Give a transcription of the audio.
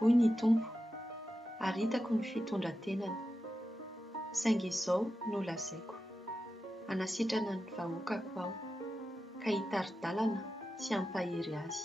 Hoy ny tompo, ary hitako ny fitondran-tenany. Saingy izao no lazaiko. Hanasitrana ny vahoakako aho, ka hitari-dalana sy hampahery azy.